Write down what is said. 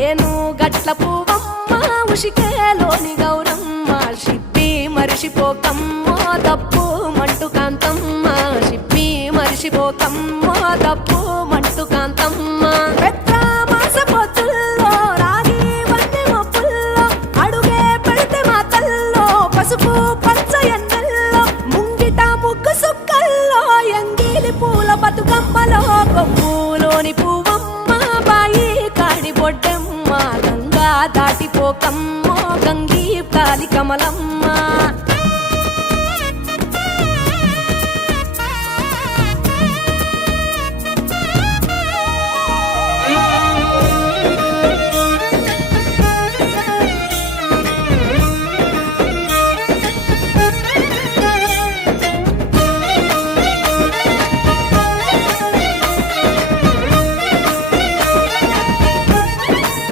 ఏను గట్ల పువ్వమ్మ ఉషికేలోని గౌరమ్మ షిప్పి మరిషిపోకమ్మో తప్పు మంటు కాంతమ్మ షిప్పి మరిషిపోకమ్మో తప్పు మంటు కాంతమ్మ పెద్ద మాస పొత్తుల్లో రాగి వన్నె మొప్పుల్లో అడుగే పెడితే మాతల్లో పసుపు పచ్చ ఎన్నెల్లో ముంగిట ముగ్గు సుక్కల్లో ఎంగిలి పూల బతుకమ్మలో కొమ్ములోని పువ్వమ్మ బాయి కాడి బొడ్డెమ్మ గంగా దాటిపోకమ్మో గంగీ కాలి కమలమ్మ